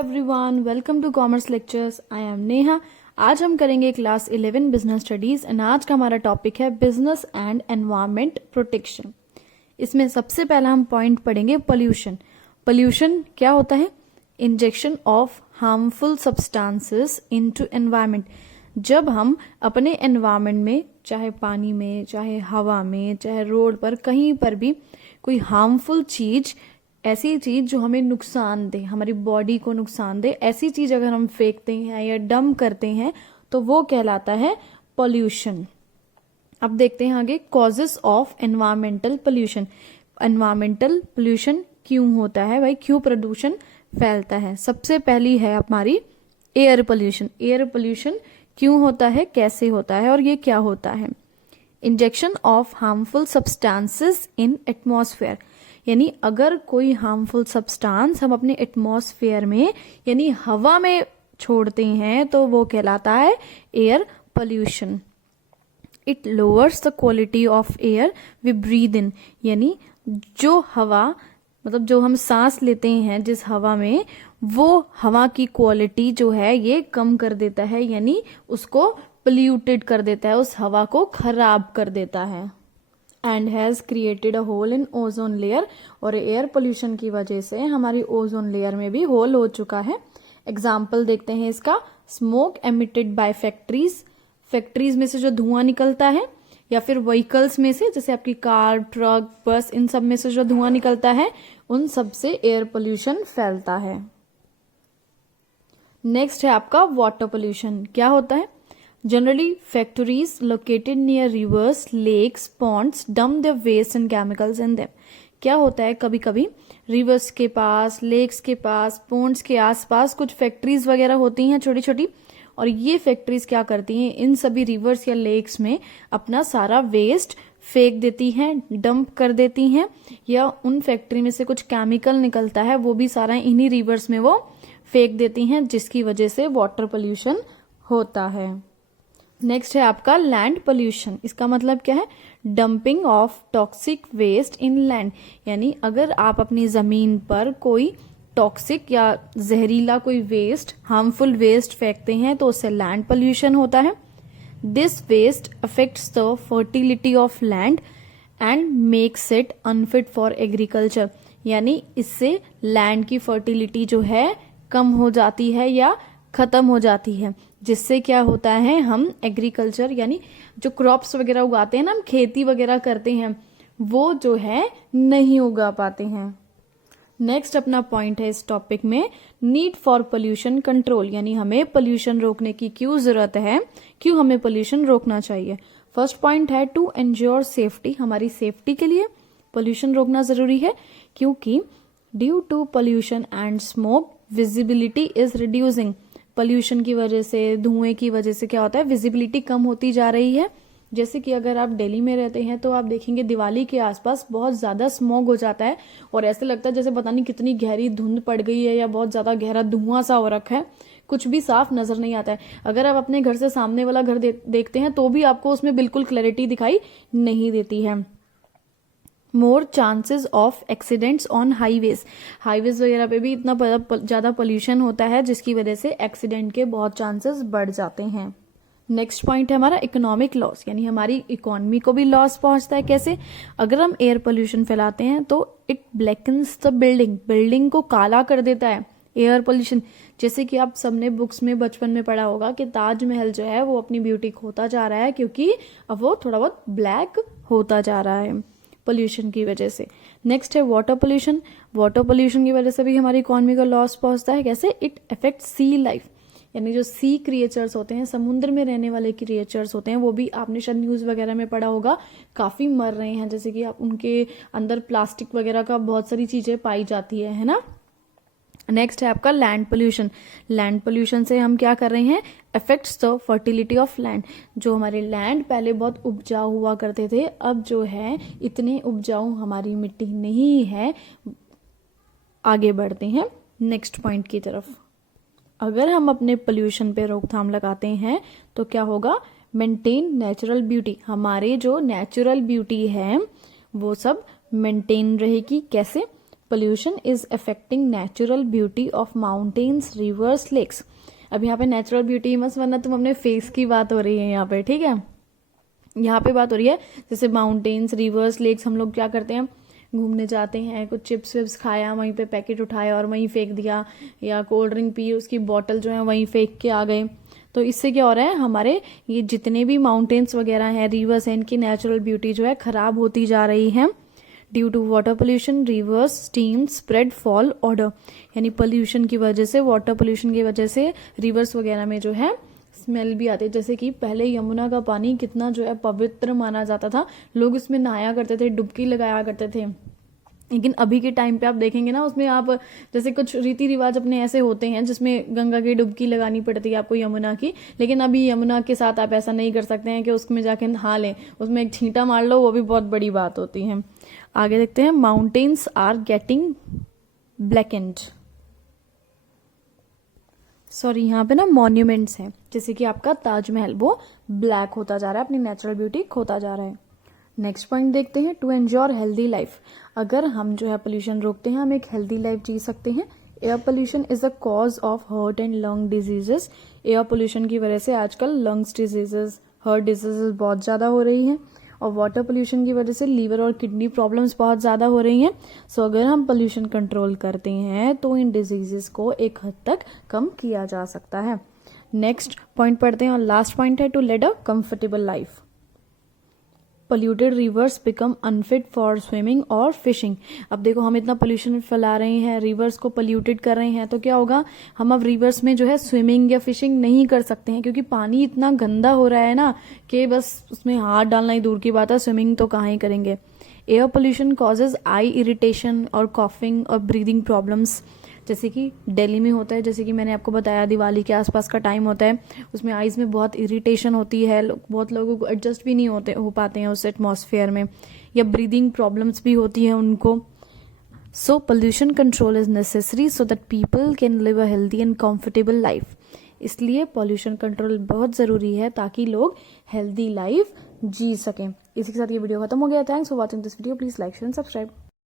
Everyone, welcome to commerce lectures. I am Neha. आज हम करेंगे क्लास 11 बिजनेस स्टडीज एंड आज का हमारा टॉपिक है बिजनेस एंड एनवायरमेंट प्रोटेक्शन। इसमें सबसे पहला हम पॉइंट पढ़ेंगे पोल्यूशन। पोल्यूशन क्या होता है? Injection of harmful substances into environment. जब हम अपने एनवायरमेंट में, चाहे पानी में, चाहे हवा में, चाहे रोड पर, कहीं पर भी कोई हार्मफुल चीज, ऐसी चीज जो हमें नुकसान दे, हमारी बॉडी को नुकसान दे, ऐसी चीज अगर हम फेंकते हैं या डंप करते हैं तो वो कहलाता है पोल्यूशन। अब देखते हैं आगे causes of environmental pollution. Environmental pollution क्यों होता है भाई, क्यों प्रदूषण फैलता है? सबसे पहली है हमारी एयर पोल्यूशन। एयर पोल्यूशन क्यों होता है, कैसे होता है और ये क्या होता है? Injection of harmful substances in atmosphere, यानी अगर कोई हार्मफुल सब्सटेंस हम अपने एटमॉस्फेयर में यानी हवा में छोड़ते हैं तो वो कहलाता है air pollution. It lowers the quality of air we breathe in, यानी जो हवा, मतलब जो हम सांस लेते हैं जिस हवा में, वो हवा की क्वालिटी जो है ये कम कर देता है, यानी उसको पोल्यूटेड कर देता है, उस हवा को खराब कर देता है। And has created a hole in ozone layer, और एयर पोल्यूशन की वजह से हमारी ओजोन लेयर में भी होल हो चुका है। एग्जाम्पल देखते हैं इसका। Smoke emitted by factories, factories में से जो धुआं निकलता है, या फिर व्हीकल्स में से, जैसे आपकी कार, ट्रक, बस, इन सब में से जो धुआं निकलता है उन सब से एयर पोल्यूशन फैलता है। नेक्स्ट है आपका वाटर पोल्यूशन। क्या होता है? Generally factories located near rivers, lakes, ponds dump their waste and chemicals in them. क्या होता है, कभी कभी रिवर्स के पास, लेक्स के पास, पॉन्ड्स के आसपास कुछ फैक्ट्रीज वगैरह होती हैं छोटी छोटी, और ये फैक्ट्रीज क्या करती हैं, इन सभी रिवर्स या लेक्स में अपना सारा वेस्ट फेंक देती हैं, डंप कर देती हैं, या उन फैक्ट्री में से कुछ केमिकल निकलता है वो भी सारा इन्हीं रिवर्स में वो फेंक देती हैं, जिसकी वजह से वाटर पोल्यूशन होता है। नेक्स्ट है आपका लैंड पोल्यूशन। इसका मतलब क्या है? Dumping of toxic waste in land, यानी अगर आप अपनी जमीन पर कोई टॉक्सिक या जहरीला कोई वेस्ट, हार्मफुल वेस्ट फेंकते हैं तो उससे लैंड पोल्यूशन होता है। This waste affects the fertility of land and makes it unfit for agriculture, यानी इससे लैंड की फर्टिलिटी जो है कम हो जाती है या खत्म हो जाती है, जिससे क्या होता है, हम एग्रीकल्चर यानी जो क्रॉप्स वगैरह उगाते हैं ना, हम खेती वगैरह करते हैं, वो जो है नहीं उगा पाते हैं। नेक्स्ट अपना पॉइंट है इस टॉपिक में नीड फॉर पोल्यूशन कंट्रोल, यानी हमें पोल्यूशन रोकने की क्यों जरूरत है, क्यों हमें पोल्यूशन रोकना चाहिए। फर्स्ट पॉइंट है टू एंश्योर सेफ्टी, हमारी सेफ्टी के लिए पोल्यूशन रोकना जरूरी है, क्योंकि due to pollution and smoke visibility is reducing. Pollution की वजह से, धुएं की वजह से क्या होता है, विजिबिलिटी कम होती जा रही है। जैसे कि अगर आप दिल्ली में रहते हैं तो आप देखेंगे दिवाली के आसपास बहुत ज्यादा स्मॉग हो जाता है, और ऐसे लगता है जैसे पता नहीं कितनी गहरी धुंध पड़ गई है या बहुत ज्यादा गहरा धुआं सा हो रखा है, कुछ भी साफ नजर नहीं आता है। अगर आप अपने घर से सामने वाला घर देखते हैं तो भी आपको उसमें बिल्कुल क्लैरिटी दिखाई नहीं देती है। More chances of accidents on highways, highways वगैरह पे भी इतना ज्यादा पोल्यूशन होता है जिसकी वजह से एक्सीडेंट के बहुत चांसेस बढ़ जाते हैं। नेक्स्ट पॉइंट है हमारा इकोनॉमिक लॉस, यानी हमारी इकोनॉमी को भी लॉस पहुंचता है। कैसे? अगर हम एयर पोल्यूशन फैलाते हैं तो इट ब्लैकन्स द बिल्डिंग, बिल्डिंग को काला कर देता है एयर पोल्यूशन। जैसे कि आप सबने बुक्स में बचपन में पढ़ा होगा कि ताजमहल जो है वो अपनी ब्यूटी खोता जा रहा है, क्योंकि अब वो थोड़ा बहुत ब्लैक होता जा रहा है पोल्यूशन की वजह से। नेक्स्ट है वाटर पोल्यूशन। वाटर पोल्यूशन की वजह से भी हमारी इकोनॉमी को लॉस पहुंचता है। कैसे? इट अफेक्ट सी लाइफ, यानी जो सी क्रिएचर्स होते हैं, समुद्र में रहने वाले क्रिएचर्स होते हैं, वो भी आपने शायद न्यूज वगैरह में पढ़ा होगा, काफी मर रहे हैं। जैसे कि आप उनके अंदर प्लास्टिक वगैरह का बहुत सारी चीजें पाई जाती है ना। नेक्स्ट है आपका लैंड पोल्यूशन। लैंड पोल्यूशन से हम क्या कर रहे हैं, affects the fertility of land. जो हमारे लैंड पहले बहुत उपजाऊ हुआ करते थे, अब जो है इतने उपजाऊ हमारी मिट्टी नहीं है। आगे बढ़ते हैं नेक्स्ट पॉइंट की तरफ। अगर हम अपने पोल्यूशन पे रोकथाम लगाते हैं तो क्या होगा, मेंटेन नेचुरल ब्यूटी, हमारे जो नेचुरल ब्यूटी है वो सब मेंटेन रहेगी। कैसे? Pollution is affecting natural beauty of mountains, rivers, lakes. अब यहाँ पे नेचुरल ब्यूटी मत, वरना तुम अपने फेस की बात हो रही है यहाँ पे, ठीक है। यहाँ पे बात हो रही है जैसे माउंटेन्स, रिवर्स, लेक्स, हम लोग क्या करते हैं, घूमने जाते हैं, कुछ चिप्स विप्स खाया, वहीं पे पैकेट उठाया और वहीं फेंक दिया, या कोल्ड ड्रिंक पी, उसकी बॉटल जो है वहीं फेंक के आ गए। तो इससे क्या हो रहा है, हमारे ये जितने भी माउंटेन्स वगैरह हैं, रिवर्स हैं, इनकी नेचुरल ब्यूटी जो है खराब होती जा रही है due to water pollution, rivers, steam, spread, fall, order. यानी पोल्यूशन की वजह से, वाटर पोल्यूशन की वजह से रिवर्स वगैरह में जो है स्मेल भी आती है। जैसे कि पहले यमुना का पानी कितना जो है पवित्र माना जाता था, लोग उसमें नहाया करते थे, डुबकी लगाया करते थे। लेकिन अभी के टाइम पे आप देखेंगे ना, उसमें आप जैसे कुछ रीति रिवाज अपने ऐसे होते हैं जिसमें गंगा की डुबकी लगानी पड़ती है आपको, यमुना की। लेकिन अभी यमुना के साथ आप ऐसा नहीं कर सकते हैं कि उसमें जाके नहा लें, उसमें एक छींटा मार लो, वो भी बहुत बड़ी बात होती है। आगे देखते हैं, mountains are getting blanket. Sorry, यहाँ पे ना मॉन्यूमेंट्स हैं, जैसे कि आपका ताजमहल, वो ब्लैक होता जा रहा है, अपनी नेचुरल ब्यूटी खोता जा रहा है। नेक्स्ट पॉइंट देखते हैं, टू एंजॉय हेल्दी लाइफ। अगर हम जो है पोल्यूशन रोकते हैं, हम एक हेल्दी लाइफ जी सकते हैं। Air pollution is the cause of heart and lung diseases. Air pollution की वजह से आजकल लंग्स डिजीजेस, हार्ट डिजीजेस बहुत ज़्यादा हो रही हैं, और वाटर पोल्यूशन की वजह से लीवर और किडनी प्रॉब्लम्स बहुत ज़्यादा हो रही हैं। सो अगर हम पोल्यूशन कंट्रोल करते हैं तो इन डिजीजेस को एक हद तक कम किया जा सकता है। नेक्स्ट पॉइंट पढ़ते हैं, और लास्ट पॉइंट है, to lead a comfortable life. Polluted rivers become unfit for swimming और फिशिंग। अब देखो, हम इतना पोल्यूशन फैला रहे हैं, रिवर्स को पोल्यूटेड कर रहे हैं, तो क्या होगा, हम अब रिवर्स में जो है स्विमिंग या फिशिंग नहीं कर सकते हैं, क्योंकि पानी इतना गंदा हो रहा है ना कि बस उसमें हाथ डालना ही दूर की बात है, स्विमिंग तो कहाँ ही करेंगे। एयर पोल्यूशन कॉजेज आई इरिटेशन और कॉफिंग और ब्रीदिंग प्रॉब्लम्स, जैसे कि दिल्ली में होता है, जैसे कि मैंने आपको बताया दिवाली के आसपास का टाइम होता है, उसमें आइज़ में बहुत इरिटेशन होती है, बहुत लोगों को एडजस्ट भी नहीं हो पाते हैं उस एटमॉस्फेयर में, या ब्रीदिंग प्रॉब्लम्स भी होती हैं उनको। So pollution control is necessary so that people can live a healthy and comfortable life. इसलिए पॉल्यूशन कंट्रोल बहुत ज़रूरी है ताकि लोग हेल्दी लाइफ जी सकें। इसी के साथ ये वीडियो खत्म हो गया। Thanks for watching this video. Please like share and subscribe.